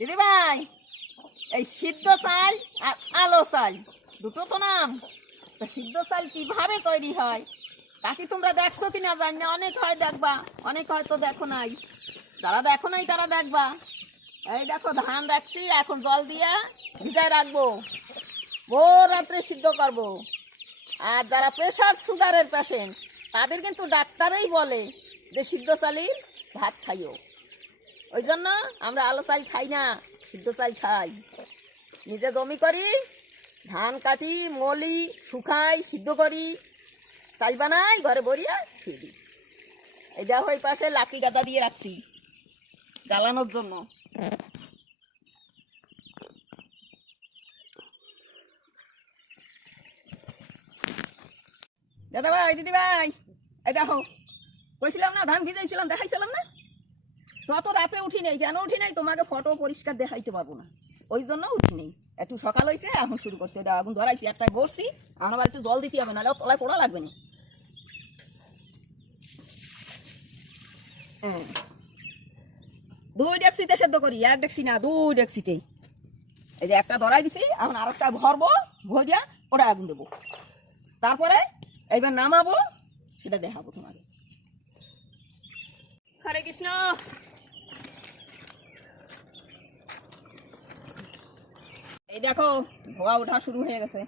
দিদি ভাই, এই সিদ্ধ চাল আর আলো চাল, দুটো তো নাম। তো সিদ্ধ চাল কীভাবে তৈরি হয়? তা কি তোমরা দেখছ কিনা জানি না, অনেক হয় দেখবা, অনেক হয়তো দেখো নাই। যারা দেখো নাই তারা দেখবা। এই দেখো, ধান রাখছি, এখন জল দিয়া ভিজায় রাখব। ভোর রাত্রে সিদ্ধ করব। আর যারা প্রেশার সুগারের পেশেন্ট তাদের কিন্তু ডাক্তারই বলে যে সিদ্ধ চালির ভাত খাইও। ওই জন্য আমরা আলো চাল খাই না, সিদ্ধ চাল খাই। নিজে জমি করি, ধান কাটি, মলি, শুকাই, সিদ্ধ করি, চাল বানাই, ঘরে বরিয়া খেয়ে দিই। এই দেখো ওই পাশে লাকড়ি গাদা দিয়ে রাখছি, জ্বালানোর জন্য। দাদা ভাই দিদি ভাই এই দেখো, কইছিলাম না, ধান ভিজাইছিলাম, দেখাইছিলাম না? তত রাতে উঠি নেই, কেন উঠি নাই? তোমাকে ফটো পরিষ্কার দেখাইতে পারব না। ওই জন্য উঠি নেই। একটু সকাল হয়েছে এখন শুরু করছে। এটা এখন ধরাইছি একটাই বসছি আবার একটু জল দিতে হবে, নাহলে তলায় পড়া লাগবে না। হ্যাঁ। দুই সেদ্ধ করি, এক না, দুই এই যে একটা ধরাই দিছি, এখন আর একটা ভরবো, ভরিয়া ওটা আগুন দেবো। তারপরে এইবার নামাবো, সেটা দেখাবো তোমাকে হরে কৃষ্ণ! এই দেখো, ধোয়া ওঠা শুরু হয়ে গেছে।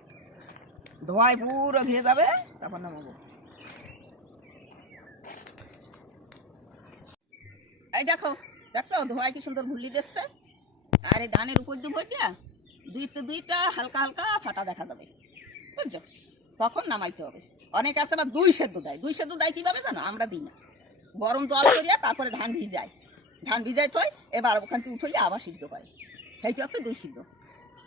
ধোয়ায় পুরো ঘিরে যাবে, তারপর নামাবো। এই দেখো, দেখছ? ধোয়ায় কি সুন্দর ভুলি দিচ্ছে। আর এই ধানের উপর দিব দিয়া দুইটা দুইটা হালকা হালকা ফাটা দেখা যাবে। বুঝছ? তখন নামাইতে হবে। অনেক আছে বা দুই সেদ্ধ দেয়। দুই সেদ্ধ দেয় কীভাবে জানো? আমরা দিই না। গরম জল করিয়া তারপরে ধান ভিজায়। ধান ভিজাই থই, এবার ওখান থেকে উঠে আবার সিদ্ধ করে। সেইটি হচ্ছে দুই সিদ্ধ।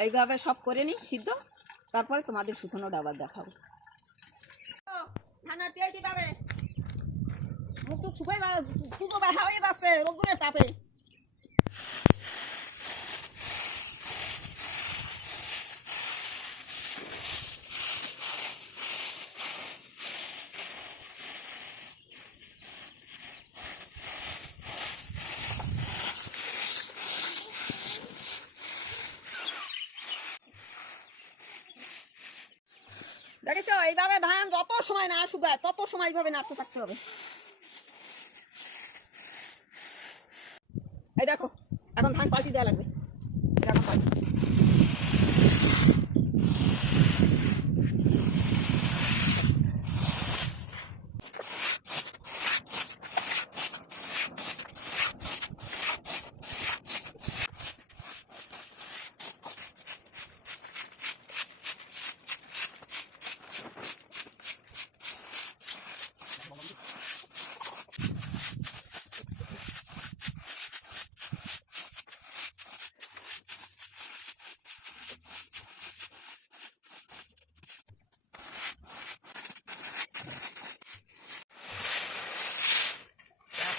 এইভাবে সব করে নিই, সিদ্ধ। তারপরে তোমাদের শুকনো ডাবার দেখাবো। ধান আর পেয়ে দিবে মুখ টুক শুকাই টুকো ব্যথা হয়ে যাচ্ছে রোদ্দুরের তাপে দেখেছ এইভাবে ধান যত সময় না শুকায় তত সময় এইভাবে নাড়তে থাকতে হবে এই দেখো, এখন ধান পাল্টি দেওয়া লাগবে।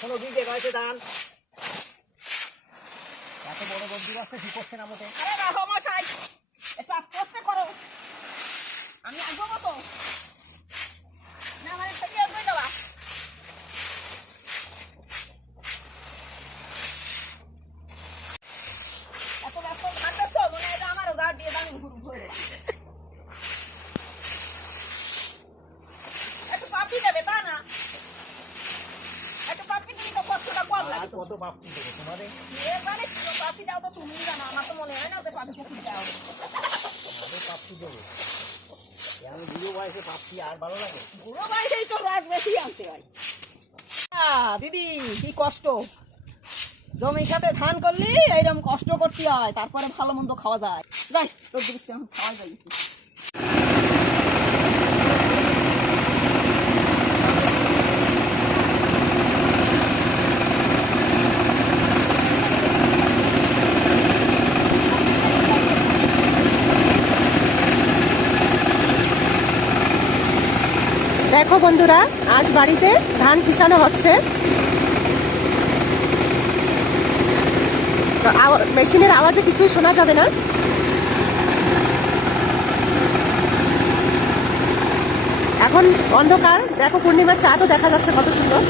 এখনও গিয়ে গেছে ধান এত বড় বন্ধু গাছটা কি করছে না মতো আরে রাখো মশাই আস্তে আস্তে করো। আমি আসব মতো না মানে সেটি আসবে দেওয়া এত ব্যস্ত থাকতেছ মনে হয় এটা আমারও গাড় দিয়ে দামি ঘুরু ঘুরে একটু পাপি দেবে তা না একটু পাপি দিলে তো কষ্টটা কম আর লাগে কত বাপ কি দেবে তোমাদের এবারে পাপি দাও তো তুমি জানো আমার তো মনে হয় না ওদের পাপি পুকুর দাও আমাদের পাপড়ি দেবে। আমি বুড়ো বয়সে আর ভালো লাগে? বুড়ো বয়সেই তো বেশি আনতে হয়। দিদি কি কষ্ট? জমি খেতে ধান করলি এইরকম কষ্ট করতে হয় তারপরে ভালো মন্দ খাওয়া যায়। যাই তোর এখন খাওয়া যায় দেখো বন্ধুরা, আজ বাড়িতে ধান পিসানো হচ্ছে। মেশিনের আওয়াজে কিছু শোনা যাবে না? এখন অন্ধকার, দেখো পূর্ণিমার চাঁদও দেখা যাচ্ছে কত সুন্দর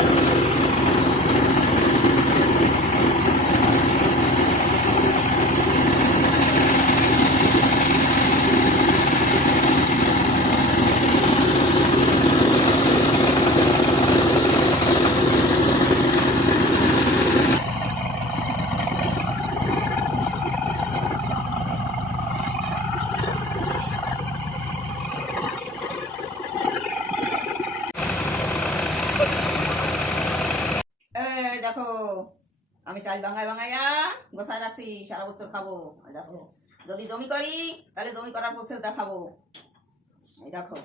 এই দেখো, আমি চাল বাঙায় বাঙাইয়া গোসায় রাখছি, সারা বছর খাব। দেখো, যদি জমি করি, তাহলে জমি করার প্রসেস দেখাবো। এই দেখো।